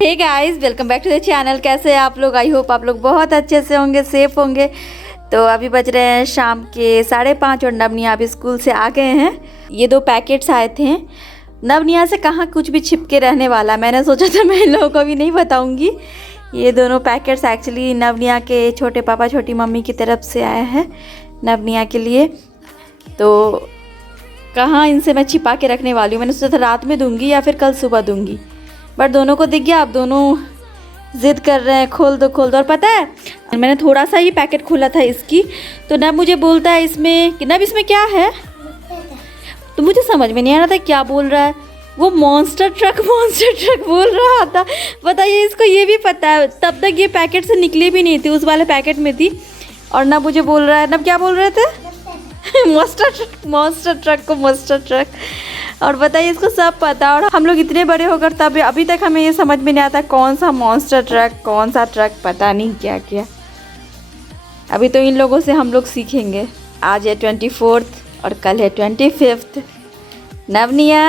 Hey guys, welcome back to the channel. कैसे हैं आप लोग? आई होप आप लोग बहुत अच्छे से होंगे, सेफ होंगे। तो अभी बज रहे हैं शाम के 5:30 और नवनिया अभी स्कूल से आ गए हैं। ये 2 पैकेट्स आए थे। नवनिया से कहाँ कुछ भी छिप के रहने वाला, मैंने सोचा था मैं इन लोगों को भी नहीं बताऊंगी। ये दोनों पैकेट्स एक्चुअली नवनिया के छोटे पापा छोटी मम्मी की तरफ से आए हैं नवनिया के लिए। तो कहाँ इनसे मैं छिपा के रखने वाली हूँ। मैंने सोचा था रात में दूंगी या फिर कल सुबह दूंगी, बट दोनों को दिख गया। अब दोनों ज़िद कर रहे हैं खोल दो खोल दो। और पता है मैंने थोड़ा सा ही पैकेट खोला था इसकी, तो नब मुझे बोलता है इसमें कि नब इसमें क्या है। तो मुझे समझ में नहीं आ रहा था क्या बोल रहा है। वो मॉन्स्टर ट्रक बोल रहा था। बताइए, इसको ये भी पता है। तब तक ये पैकेट से निकली भी नहीं थी, उस वाले पैकेट में थी। और नब मुझे बोल रहा है, नब क्या बोल रहे थे मॉन्स्टर ट्रक। और बताइए, इसको सब पता। और हम लोग इतने बड़े होकर तब अभी तक हमें ये समझ में नहीं आता कौन सा मॉन्स्टर ट्रक, कौन सा ट्रक, पता नहीं क्या क्या। अभी तो इन लोगों से हम लोग सीखेंगे। आज है 24 और कल है 25। Navaniya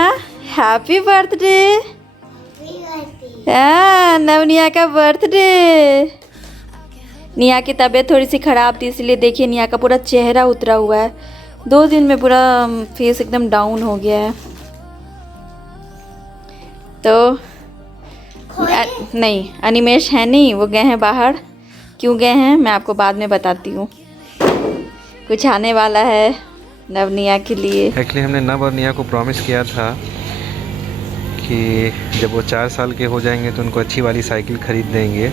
happy birthday. हाँ, नवनिया का बर्थडे। निया की तबीयत थोड़ी सी ख़राब थी, इसलिए देखिए निया का पूरा चेहरा उतरा हुआ है। 2 दिन में पूरा फेस एकदम डाउन हो गया है। तो नहीं, अनिमेश है नहीं, वो गए हैं बाहर। क्यों गए हैं मैं आपको बाद में बताती हूँ। कुछ आने वाला है नवनिया के लिए। एक्चुअली हमने नव और निया को प्रॉमिस किया था कि जब वो 4 साल के हो जाएंगे तो उनको अच्छी वाली साइकिल खरीद देंगे।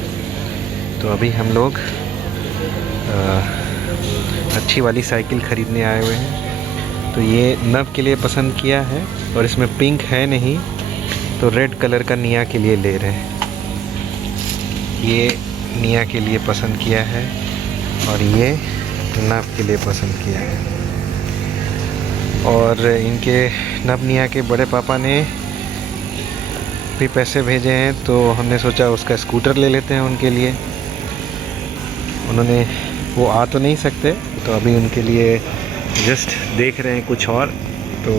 तो अभी हम लोग अच्छी वाली साइकिल ख़रीदने आए हुए हैं। तो ये नव के लिए पसंद किया है, और इसमें पिंक है नहीं तो रेड कलर का निया के लिए ले रहे हैं। ये निया के लिए पसंद किया है और ये नव के लिए पसंद किया है। और इनके नव निया के बड़े पापा ने भी पैसे भेजे हैं, तो हमने सोचा उसका स्कूटर ले लेते हैं उनके लिए। उन्होंने वो आ तो नहीं सकते, तो अभी उनके लिए जस्ट देख रहे हैं कुछ और। तो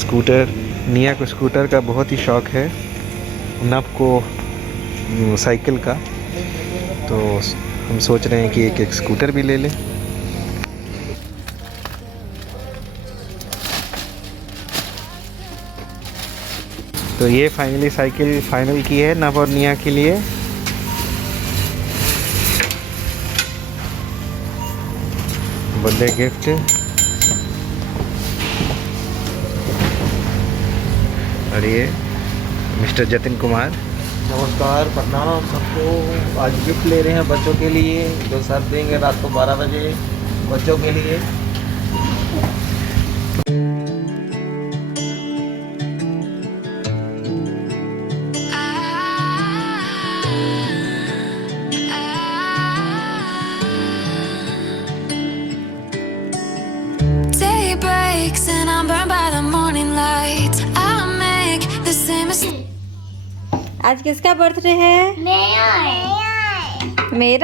स्कूटर, निया को स्कूटर का बहुत ही शौक़ है, नव को साइकिल का। तो हम सोच रहे हैं कि एक स्कूटर भी ले लें। तो ये फाइनली साइकिल फाइनल की है नव और निया के लिए। Birthday gift. और ये मिस्टर जतिन कुमार। नमस्कार, प्रणाम सबको। आज गिफ्ट ले रहे हैं बच्चों के लिए, जो सर देंगे रात को 12 बजे बच्चों के लिए। And I'm burned by the morning light. I'll make the same mistake. आज किसका बर्थडे है? मेरा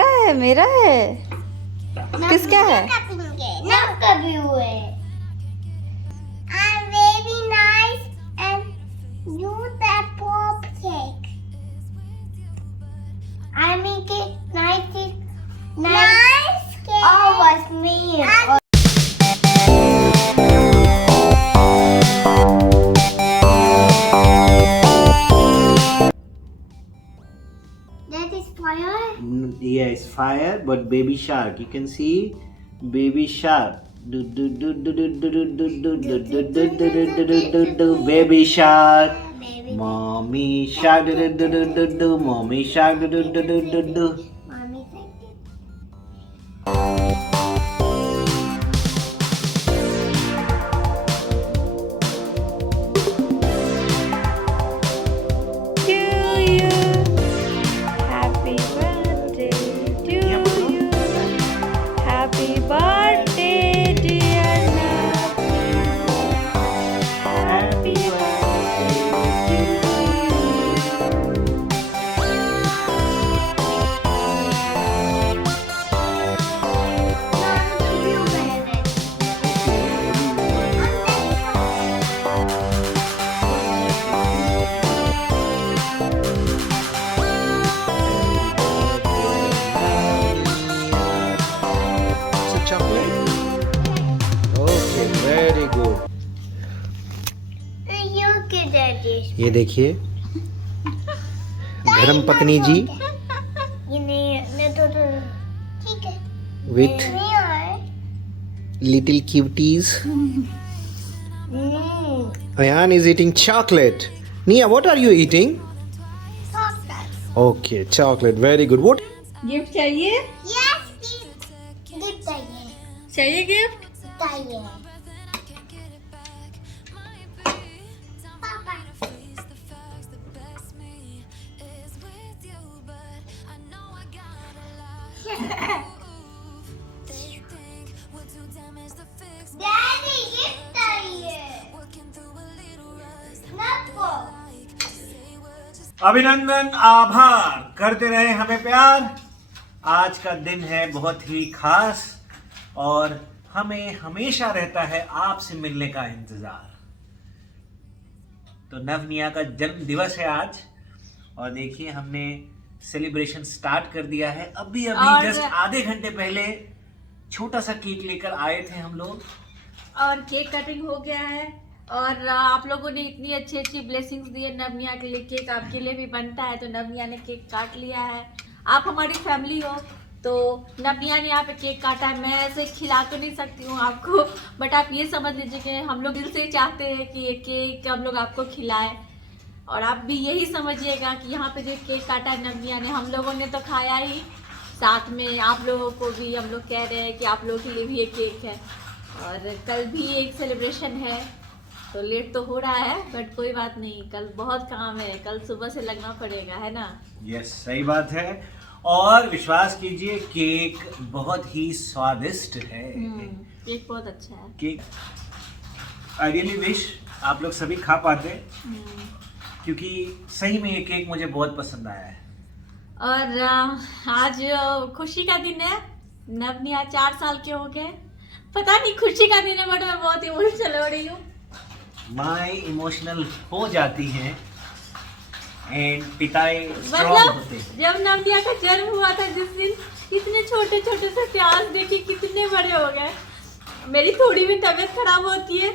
है। मेरा है। किसका है? नव का भी हुए। I'm very nice and do the pop cake. I make it nice cake. Oh, was me. That is fire. Yes, fire, but baby shark. You can see baby shark. Do do do do do do do do do do do do do do do do do. Baby shark. Mommy shark. Do do do do do. Mommy shark. Do do do do do do. Mommy said Happy birthday to you. Happy birthday dear Navneet. Happy birthday to you. This. ये देखिए धर्म पत्नी जी ये नहीं तो ठीक है। With नहीं है। Little cuties. Ayan is eating chocolate. Nia, what are you eating? Chocolate. Okay, chocolate. Very good. What? Gift चाहिए? Yes, गिफ्ट चाहिए। चाहिए गिफ्ट? चाहिए। पापा। डैडी गिफ्ट चाहिए। नको। अभिनंदन, आभार, करते रहे हमें प्यार। आज का दिन है बहुत ही खास और हमें हमेशा रहता है आपसे मिलने का इंतजार। तो नवनिया का जन्म दिवस है आज और देखिए हमने सेलिब्रेशन स्टार्ट कर दिया है। अभी और- जस्ट आधे घंटे पहले छोटा सा केक लेकर आए थे हम लोग। और केक कटिंग हो गया है और आप लोगों ने इतनी अच्छी अच्छी ब्लेसिंग्स दी है नवनिया के लिए। केक आपके लिए भी बनता है, तो नवनिया ने केक काट लिया है। आप हमारी फैमिली हो तो नवनिया ने यहाँ पे केक काटा है। मैं ऐसे खिला तो नहीं सकती हूँ आपको, बट आप ये समझ लीजिए कि हम लोग दिल से चाहते हैं कि ये केक हम लोग आपको खिलाएं और आप भी यही समझिएगा कि यहाँ पे जो केक काटा है नवनिया ने, हम लोगों ने तो खाया ही, साथ में आप लोगों को भी हम लोग कह रहे हैं कि आप लोगों के लिए भी ये केक है। और कल भी एक सेलिब्रेशन है, तो लेट तो हो रहा है बट कोई बात नहीं, कल बहुत काम है, कल सुबह से लगना पड़ेगा, है ना? यस, सही बात है। और विश्वास कीजिए केक बहुत ही स्वादिष्ट है। केक बहुत अच्छा है। केक आई रियली विश आप लोग सभी खा पाते क्योंकि सही में ये केक मुझे बहुत पसंद आया है। और आज खुशी का दिन है। नवनिया 4 साल के हो गए। पता नहीं खुशी का दिन है बट मैं बहुत इमोशनल हो रही हूँ। माँ इमोशनल हो जाती हैं एंड पिताएं स्ट्रॉन्ग मतलब होते हैं। जब नवनिया का जन्म हुआ था जिस दिन, इतने छोटे छोटे से थे, आज देखिए कितने बड़े हो गए। मेरी थोड़ी भी तबीयत खराब होती है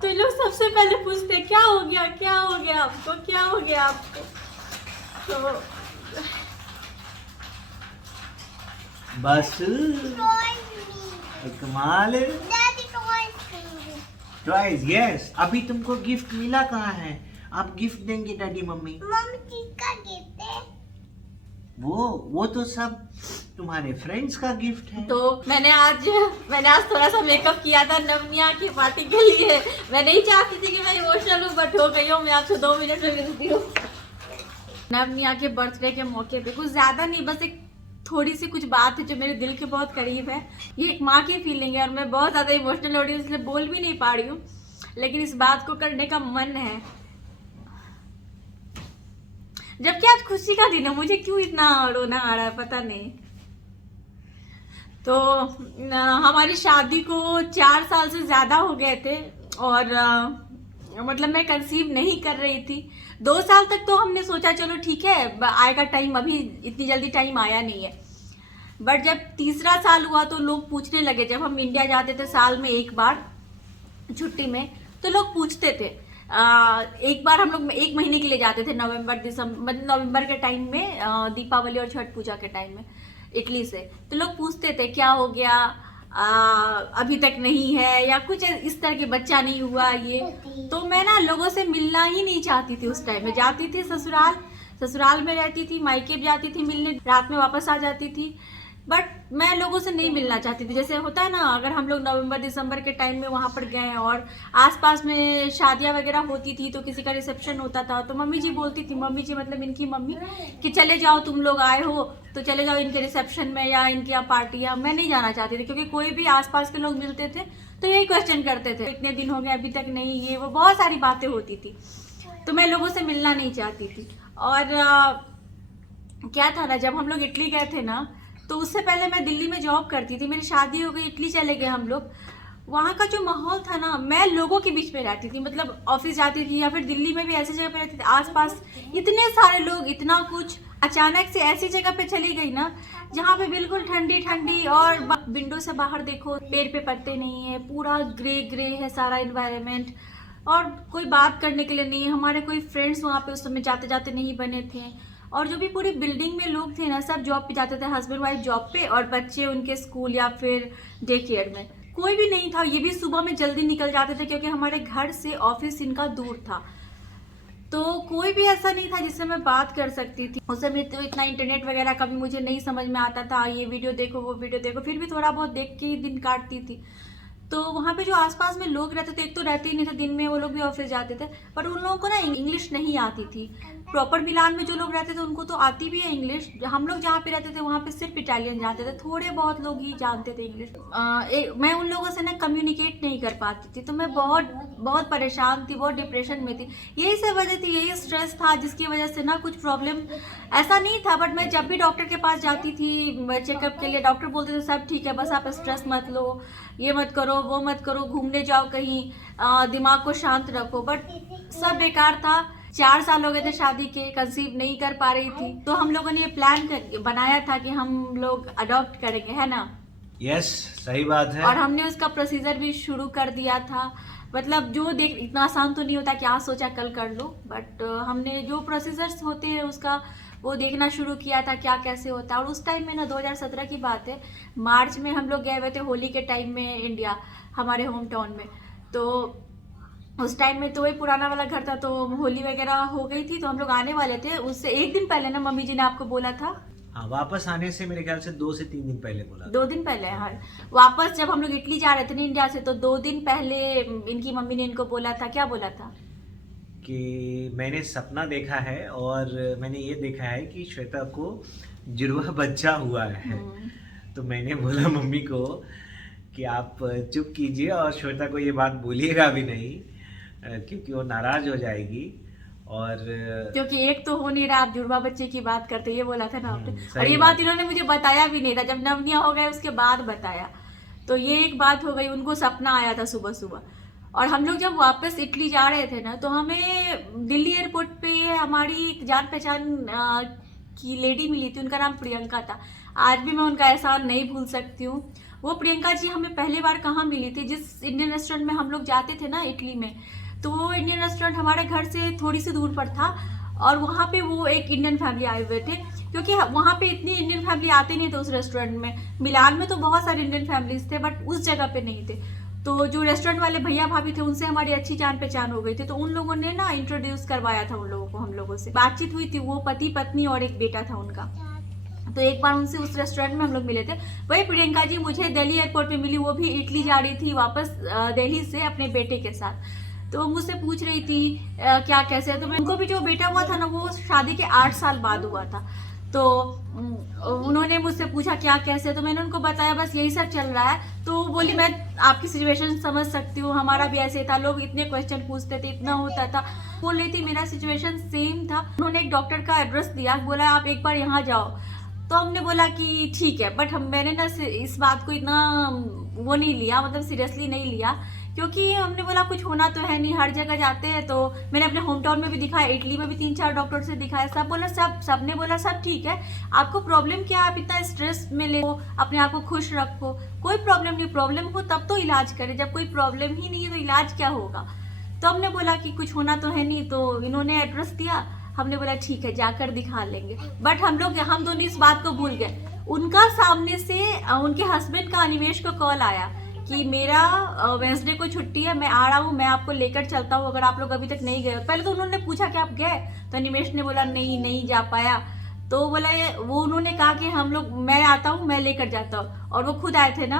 तो ये लोग सबसे पहले पूछते हैं क्या हो गया, क्या हो गया आपको, क्या हो गया आपको। तो बस कमाल है। Daddy toys. Toys, yes. अभी तुमको गिफ्ट मिला कहाँ है? आप गिफ्ट देंगे डैडी मम्मी? मम्मी किसका गिफ्ट है? वो तो सब तुम्हारे फ्रेंड्स का गिफ्ट है। तो मैंने आज थोड़ा सा मेकअप किया था नवनिया की पार्टी के लिए। मैं नहीं चाहती थी कि मैं इमोशनल हूँ बट हो गई हूँ। मैं आपसे 2 मिनट में मिलती हूँ। नवनिया के बर्थडे के मौके पे कुछ ज्यादा नहीं, बस एक थोड़ी सी कुछ बात है जो मेरे दिल के बहुत करीब है। ये एक माँ की फीलिंग है और मैं बहुत ज्यादा इमोशनल हो रही हूँ, इसलिए बोल भी नहीं पा रही हूँ, लेकिन इस बात को करने का मन है। जबकि आज खुशी का दिन है, मुझे क्यों इतना रोना आ रहा है पता नहीं। तो हमारी शादी को 4 साल से ज़्यादा हो गए थे और मतलब मैं कंसीव नहीं कर रही थी। 2 साल तक तो हमने सोचा चलो ठीक है आएगा टाइम, अभी इतनी जल्दी टाइम आया नहीं है। बट जब तीसरा साल हुआ तो लोग पूछने लगे, जब हम इंडिया जाते थे साल में एक बार छुट्टी में, तो लोग पूछते थे। एक बार हम लोग 1 महीने के लिए जाते थे, नवंबर के टाइम में, दीपावली और छठ पूजा के टाइम में इटली से। तो लोग पूछते थे क्या हो गया, अभी तक नहीं है या कुछ इस तरह के, बच्चा नहीं हुआ ये। तो मैं ना लोगों से मिलना ही नहीं चाहती थी उस टाइम में। जाती थी ससुराल में रहती थी, मायके भी जाती थी मिलने, रात में वापस आ जाती थी, बट मैं लोगों से नहीं मिलना चाहती थी। जैसे होता है ना, अगर हम लोग नवंबर दिसंबर के टाइम में वहाँ पर गए और आसपास में शादियाँ वगैरह होती थी तो किसी का रिसेप्शन होता था तो मम्मी जी बोलती थी, मम्मी जी मतलब इनकी मम्मी, कि चले जाओ तुम लोग आए हो तो चले जाओ इनके रिसेप्शन में या इनकी यहाँ पार्टी। या मैं नहीं जाना चाहती थी क्योंकि कोई भी आसपास के लोग मिलते थे तो यही क्वेश्चन करते थे, इतने दिन हो गए अभी तक नहीं, ये वो बहुत सारी बातें होती थी। तो मैं लोगों से मिलना नहीं चाहती थी। और क्या था ना, जब हम लोग इटली गए थे ना, तो उससे पहले मैं दिल्ली में जॉब करती थी, मेरी शादी हो गई, इटली चले गए हम लोग। वहाँ का जो माहौल था ना, मैं लोगों के बीच में रहती थी, मतलब ऑफिस जाती थी या फिर दिल्ली में भी ऐसी जगह पे रहती थी, आसपास इतने सारे लोग, इतना कुछ। अचानक से ऐसी जगह पे चली गई ना जहाँ पे बिल्कुल ठंडी ठंडी, और विंडो से बाहर देखो पेड़ पे पत्ते नहीं है, पूरा ग्रे ग्रे है सारा इन्वायरमेंट। और कोई बात करने के लिए नहीं, हमारे कोई फ्रेंड्स वहाँ पे उस समय जाते जाते नहीं बने थे। और जो भी पूरी बिल्डिंग में लोग थे ना, सब जॉब पे जाते थे, हस्बैंड वाइफ जॉब पे और बच्चे उनके स्कूल या फिर डे केयर में। कोई भी नहीं था। ये भी सुबह में जल्दी निकल जाते थे क्योंकि हमारे घर से ऑफिस इनका दूर था। तो कोई भी ऐसा नहीं था जिससे मैं बात कर सकती थी। उस समय तो इतना इंटरनेट वगैरह का भी मुझे नहीं समझ में आता था, ये वीडियो देखो वो वीडियो देखो, फिर भी थोड़ा बहुत देख के ही दिन काटती थी। तो वहाँ पे जो आसपास में लोग रहते थे, एक तो रहते ही नहीं थे, दिन में वो लोग भी ऑफिस जाते थे, पर उन लोगों को ना इंग्लिश नहीं आती थी। प्रॉपर मिलान में जो लोग रहते थे उनको तो आती भी है इंग्लिश। हम लोग जहाँ पे रहते थे वहाँ पे सिर्फ इटालियन जानते थे, थोड़े बहुत लोग ही जानते थे इंग्लिश। मैं उन लोगों से ना कम्युनिकेट नहीं कर पाती थी, तो मैं बहुत परेशान थी, बहुत डिप्रेशन में थी। यही सब वजह थी, यही स्ट्रेस था जिसकी वजह से ना कुछ प्रॉब्लम ऐसा नहीं था। बट मैं जब भी डॉक्टर के पास जाती थी चेकअप के लिए, डॉक्टर बोलते थे सब ठीक है, बस आप स्ट्रेस मत लो, ये मत करो वो मत करो, घूमने जाओ कहीं, दिमाग को शांत रखो। बट सब बेकार था। 4 साल हो गए थे शादी के, कंसीव नहीं कर पा रही थी। तो हम लोगों ने ये प्लान बनाया था कि हम लोग अडॉप्ट करेंगे, है ना? यस, सही बात है। और हमने उसका प्रोसीजर भी शुरू कर दिया था। मतलब जो देख, इतना आसान तो नहीं होता कि आज सोचा कल कर लो, बट हमने जो प्रोसीजर्स होते हैं उसका वो देखना शुरू किया था, क्या कैसे होता है। और उस टाइम में ना 2017 की बात है, मार्च में हम लोग गए हुए थे होली के टाइम में इंडिया, हमारे होम टाउन में। तो उस टाइम में तो वही पुराना वाला घर था, तो होली वगैरह हो गई थी, तो हम लोग आने वाले थे। उससे एक दिन पहले ना मम्मी जी ने आपको बोला था। हाँ, वापस आने से मेरे ख्याल से 2 से 3 दिन पहले बोला। 2 दिन पहले, हाँ। वापस जब हम लोग इटली जा रहे थे ना इंडिया से, तो 2 दिन पहले इनकी मम्मी ने इनको बोला था। क्या बोला था? कि मैंने सपना देखा है और मैंने ये देखा है कि श्वेता को जुड़वा बच्चा हुआ है। तो मैंने बोला मम्मी को कि आप चुप कीजिए और श्वेता को ये बात बोलिएगा भी नहीं, क्योंकि वो नाराज हो जाएगी। और क्योंकि एक तो हो नहीं रहा, आप जुड़वा बच्चे की बात करते, ये बोला था ना आपने। सही और ये बात। बात इन्होंने मुझे बताया भी नहीं था, जब नवनिया हो गए उसके बाद बताया। तो ये एक बात हो गई, उनको सपना आया था सुबह सुबह। और हम लोग जब वापस इटली जा रहे थे ना, तो हमें दिल्ली एयरपोर्ट पे हमारी जान पहचान की लेडी मिली थी, उनका नाम प्रियंका था। आज भी मैं उनका एहसान नहीं भूल सकती हूँ। वो प्रियंका जी हमें पहली बार कहाँ मिली थी? जिस इंडियन रेस्टोरेंट में हम लोग जाते थे ना इटली में, तो वो इंडियन रेस्टोरेंट हमारे घर से थोड़ी सी दूर पर था। और वहाँ पे वो एक इंडियन फैमिली आए हुए थे, क्योंकि वहाँ पे इतनी इंडियन फैमिली आते नहीं थे उस रेस्टोरेंट में। मिलान में तो बहुत सारे इंडियन फैमिलीज थे, बट उस जगह पे नहीं थे। तो जो रेस्टोरेंट वाले भैया भाभी थे, उनसे हमारी अच्छी जान पहचान हो गई थी। तो उन लोगों ने ना इंट्रोड्यूस करवाया था उन लोगों को, हम लोगों से बातचीत हुई थी। वो पति पत्नी और एक बेटा था उनका। तो एक बार उनसे उस रेस्टोरेंट में हम लोग मिले थे। वही प्रियंका जी मुझे दिल्ली एयरपोर्ट पे मिली, वो भी इटली जा रही थी वापस दिल्ली से अपने बेटे के साथ। तो मुझसे पूछ रही थी क्या कैसे है। तो उनको भी जो बेटा हुआ था ना, वो शादी के 8 साल बाद हुआ था। तो उन्होंने मुझसे पूछा क्या कैसे, तो मैंने उनको बताया बस यही सब चल रहा है। तो बोली मैं आपकी सिचुएशन समझ सकती हूँ, हमारा भी ऐसे था, लोग इतने क्वेश्चन पूछते थे, इतना होता था। बोल रही थी मेरा सिचुएशन सेम था। उन्होंने एक डॉक्टर का एड्रेस दिया, बोला आप एक बार यहाँ जाओ। तो हमने बोला कि ठीक है, बट मैंने ना इस बात को इतना वो नहीं लिया, मतलब सीरियसली नहीं लिया, क्योंकि हमने बोला कुछ होना तो है नहीं, हर जगह जाते हैं। तो मैंने अपने होम टाउन में भी दिखाया, इटली में भी 3-4 डॉक्टर से दिखाया, सब बोला सबने बोला सब ठीक है, आपको प्रॉब्लम क्या है, आप इतना स्ट्रेस में ले, अपने आप को खुश रखो, कोई प्रॉब्लम नहीं, प्रॉब्लम हो तब तो इलाज करें, जब कोई प्रॉब्लम ही नहीं है तो इलाज क्या होगा। तो हमने बोला कि कुछ होना तो है नहीं। तो इन्होंने एड्रेस दिया, हमने बोला ठीक है जाकर दिखा लेंगे। बट हम दोनों इस बात को भूल गए। उनका सामने से उनके हस्बैंड का अनिमेश को कॉल आया कि मेरा वेंसडे को छुट्टी है, मैं आ रहा हूँ, मैं आपको लेकर चलता हूँ अगर आप लोग अभी तक नहीं गए। पहले तो उन्होंने पूछा कि आप गए, तो अनिमेश ने बोला नहीं जा पाया। तो बोला वो उन्होंने कहा कि हम लोग, मैं आता हूँ, मैं लेकर जाता हूँ, और वो खुद आए थे ना।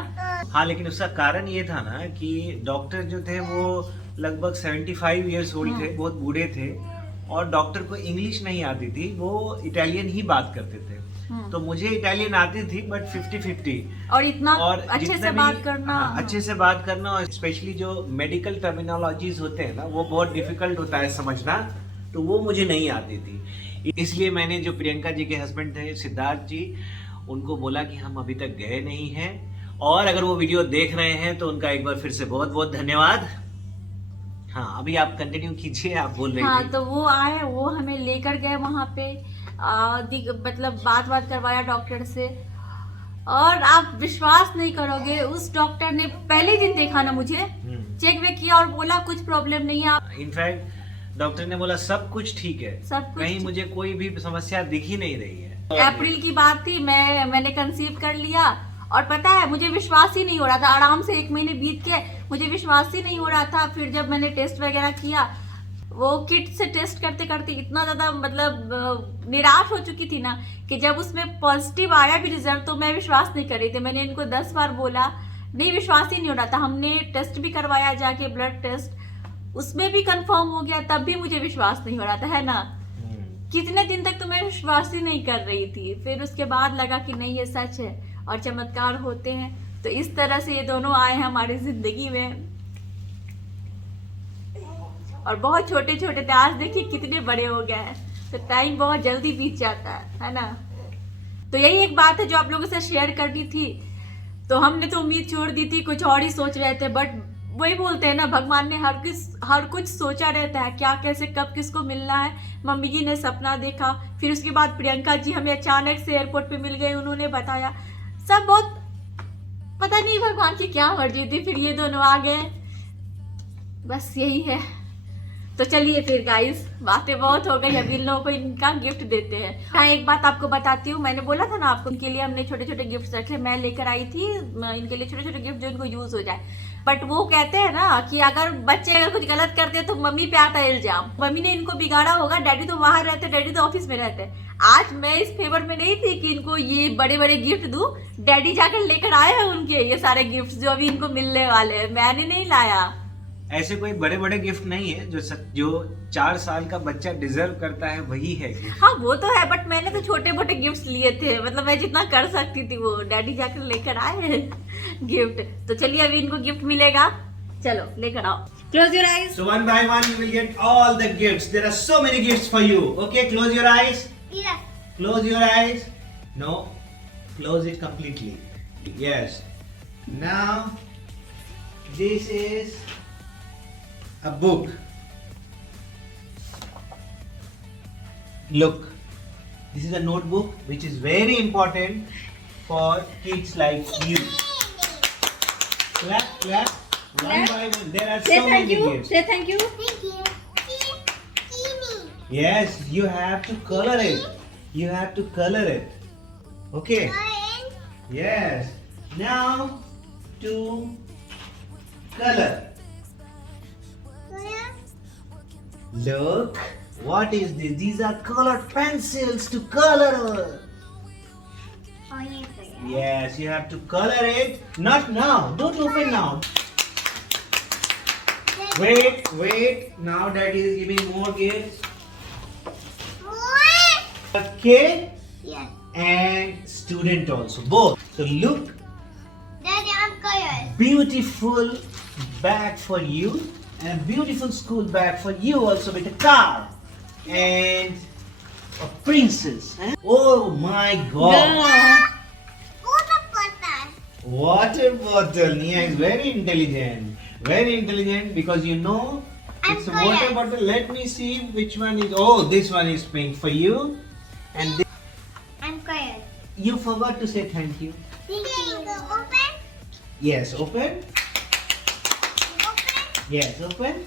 हाँ, लेकिन उसका कारण ये था ना कि डॉक्टर जो थे वो लगभग 75 ईयर्स ओल्ड थे, बहुत बूढ़े थे, और डॉक्टर को इंग्लिश नहीं आती थी, वो इटालियन ही बात करते थे। तो मुझे इटालियन आती थी, बट 50-50। और इतना अच्छे से बात करना, अच्छे से बात करना, और स्पेशली जो मेडिकल टर्मिनोलॉजीज होते हैं ना, वो बहुत डिफिकल्ट होता है समझना, तो वो मुझे नहीं आती थी। इसलिए मैंने जो प्रियंका जी के हस्बैंड थे सिद्धार्थ जी, उनको बोला कि हम अभी तक गए नहीं हैं, और अगर वो वीडियो देख रहे हैं तो उनका एक बार फिर से बहुत बहुत धन्यवाद। हाँ, अभी आप कंटिन्यू कीजिए, आप बोल रहे हाँ, थे। तो वो आए, वो हमें लेकर गए वहाँ पे, मतलब बात करवाया डॉक्टर से। और आप विश्वास नहीं करोगे, उस डॉक्टर ने पहले दिन देखा ना मुझे, चेक वेक किया और बोला कुछ प्रॉब्लम नहीं है। आप इनफैक्ट डॉक्टर ने बोला सब कुछ ठीक है, सब कुछ कहीं ठीक। मुझे कोई भी समस्या दिख ही नहीं रही है। अप्रैल की बात थी, मैंने कंसीव कर लिया और पता है मुझे विश्वास ही नहीं हो रहा था। आराम से 1 महीने बीत के मुझे विश्वास ही नहीं हो रहा था। फिर जब मैंने टेस्ट वगैरह किया, वो किट से टेस्ट करते करते इतना ज्यादा मतलब निराश हो चुकी थी ना कि जब उसमें पॉजिटिव आया भी रिजल्ट तो मैं विश्वास नहीं कर रही थी। मैंने इनको 10 बार बोला, नहीं विश्वास ही नहीं हो रहा था। हमने टेस्ट भी करवाया जाके, ब्लड टेस्ट, उसमें भी कंफर्म हो गया, तब भी मुझे विश्वास नहीं हो रहा था, है ना। कितने दिन तक तो मैं विश्वास ही नहीं कर रही थी। फिर उसके बाद लगा कि नहीं ये सच है और चमत्कार होते हैं। तो इस तरह से ये दोनों आए हैं हमारी जिंदगी में और बहुत छोटे छोटे थे, आज देखिए कितने बड़े हो गए हैं। तो टाइम बहुत जल्दी बीत जाता है ना। तो यही एक बात है जो आप लोगों से शेयर करनी थी। तो हमने तो उम्मीद छोड़ दी थी, कुछ और ही सोच रहे थे, बट वही बोलते हैं ना, भगवान ने हर कुछ सोचा रहता है, क्या कैसे कब किसको मिलना है। मम्मी जी ने सपना देखा, फिर उसके बाद प्रियंका जी हमें अचानक से एयरपोर्ट पे मिल गए, उन्होंने बताया। सब बहुत पता नहीं भगवान की क्या मर्जी थी, फिर ये दोनों आ गए। बस यही है। तो चलिए फिर गाइस, बातें बहुत हो गई, अभी इन लोगों को इनका गिफ्ट देते हैं। हाँ, एक बात आपको बताती हूँ, मैंने बोला था ना आपको, इनके लिए हमने छोटे छोटे गिफ्ट रखे। मैं लेकर आई थी इनके लिए छोटे छोटे गिफ्ट जो इनको यूज हो जाए। बट वो कहते हैं ना कि अगर बच्चे अगर कुछ गलत करते हैं तो मम्मी पे आता है इल्जाम। मम्मी ने इनको बिगाड़ा होगा, डैडी तो बाहर रहते, डैडी तो ऑफिस में रहते। आज मैं इस फेवर में नहीं थी कि इनको ये बड़े बड़े गिफ्ट दूं। डैडी जाकर लेकर आए हैं उनके ये सारे गिफ्ट जो अभी इनको मिलने वाले हैं, मैंने नहीं लाया। ऐसे कोई बड़े बड़े गिफ्ट नहीं है, जो 4 साल का बच्चा डिजर्व करता है वही है गिफ्ट। हाँ वो तो है, बट मैंने तो छोटे मोटे गिफ्ट्स लिए थे, मतलब मैं जितना कर सकती थी वो डैडी जाकर लेकर आए हैं गिफ्ट। तो चलिए अभी इनको गिफ्ट मिलेगा, चलो लेकर आओ। Close your eyes. So one by one you will get all the gifts. There are so many gifts for you. Okay, close your eyes. Yes. Close your eyes. No, close it completely. Yes. Now this is a book. Look, this is a notebook which is very important for kids like you. Clap, clap. One by one. There are so many gifts. Say thank you. Thank you. Teeny. Yes, you have to color it. You have to color it. Okay. Orange. Yes. Now to color. Color. Look, what is this? These are colored pencils to color. Orange color. Yes, you have to color it. Not now. Don't open now. Wait. Now Daddy is giving more gifts. More. A kid Yes. and student also. Both. So look, Daddy, I'm colored. beautiful bag for you and a beautiful school bag for you also with a car and a princess. Eh? Oh my God. Water bottle. Water bottle. Nia is very intelligent. Very intelligent because you know it's a I'm water colored. bottle. Let me see which one is. Oh, this one is pink for you. And this, I'm colored. you forgot to say thank you. Thank you. Open. Yes, open. Open. Yes, open.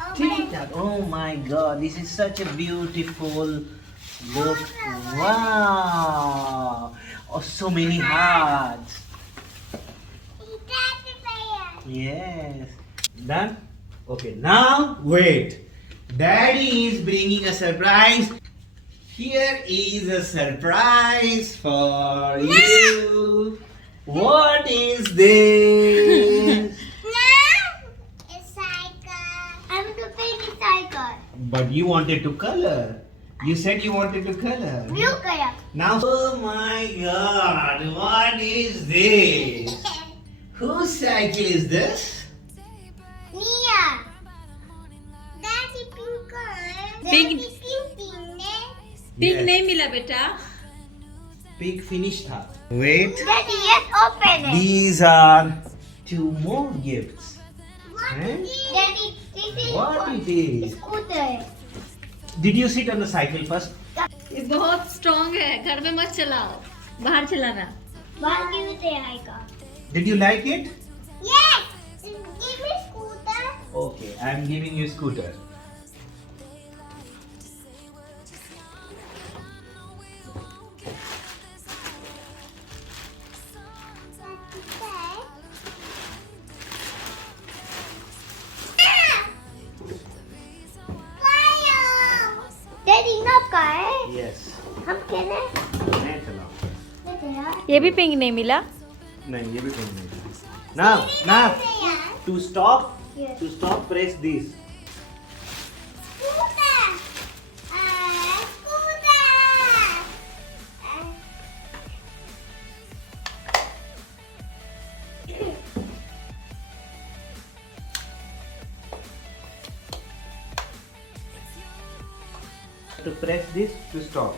Open. Tick-tock. Oh my God, this is such a beautiful look. Wow. Oh, so many hearts. Daddy player. Yes. Done? Okay, now wait. Daddy is bringing a surprise. Here is a surprise for you. What is this? Now it's cycle. I'm the baby cycle. But you wanted to color. You said you wanted to color. Blue color. Now, oh my God, what is this? Whose cycle is this? Nia. Daddy pink color. Pink. Daddy pink. Pink Yes. नहीं मिला बेटा। Pink finished था. Wait. Daddy, yes, open it. These are 2 more gifts. Eh? Daddy, this is What it is? scooter. Did you sit on the cycle first? ये बहुत strong है, घर में मत चलाओ, बाहर चलाना। What do you say, Aika? Did you like it? Yes. Give me Okay, I'm giving you scooter. Daddy नब का है? Yes. हम खेले? मैं चलाऊं. नहीं यार. ये भी पिंक नहीं मिला. नहीं, ये भी कहीं नहीं. Now, to stop, Yes. to stop, press this. Scooter. Scooter. To press this to stop.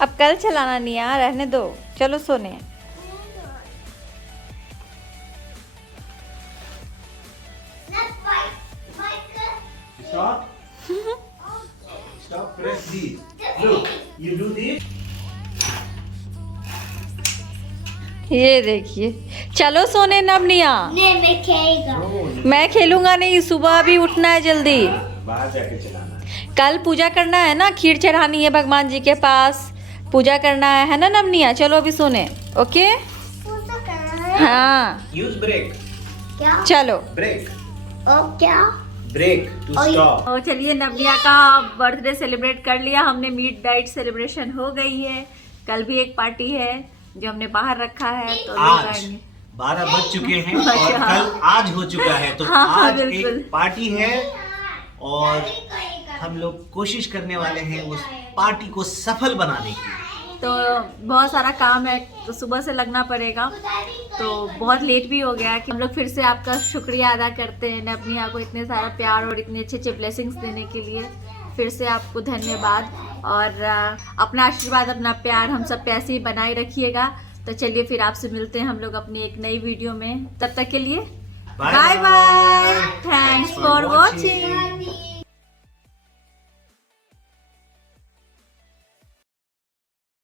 अब कल चलाना नहीं यार, रहने दो. चलो सोने. Not bike. Stop. Stop. Press this. Look, you do this. ये देखिए. चलो सोने नवनिया. नहीं मैं खेलेगा. No, मैं खेलूंगा नहीं, सुबह भी उठना है जल्दी. बाहर जाके चलाना है. कल पूजा करना है ना, खीर चढ़ानी है भगवान जी के पास, पूजा करना है ना नवनिया. चलो अभी सोने. ओके. पूजा करना है. हाँ Use brake. क्या? चलो. Brake. और क्या? Brake to Oh, stop. तो चलिए नवनिया का बर्थडे सेलिब्रेट कर लिया हमने. मीट डाइट सेलिब्रेशन हो गई है. कल भी एक पार्टी है जो हमने बाहर रखा है, तो लोग आज आएंगे. 12 बज चुके हैं और अच्छा. कल आज हो चुका है, तो हाँ, हाँ, आज बिल्कुल. एक पार्टी है और हम लोग कोशिश करने वाले हैं उस पार्टी को सफल बनाने की. तो बहुत सारा काम है, तो सुबह से लगना पड़ेगा. तो बहुत लेट भी हो गया कि हम लोग फिर से आपका शुक्रिया अदा करते हैं नवनिया को इतने सारा प्यार और इतने अच्छे अच्छे ब्लेसिंग्स देने के लिए. फिर से आपको धन्यवाद और अपना आशीर्वाद, अपना प्यार हम सब पे ऐसे ही बनाए रखिएगा. तो चलिए फिर आपसे मिलते हैं हम लोग अपनी एक नई वीडियो में. तब तक के लिए bye bye. Thanks for watching.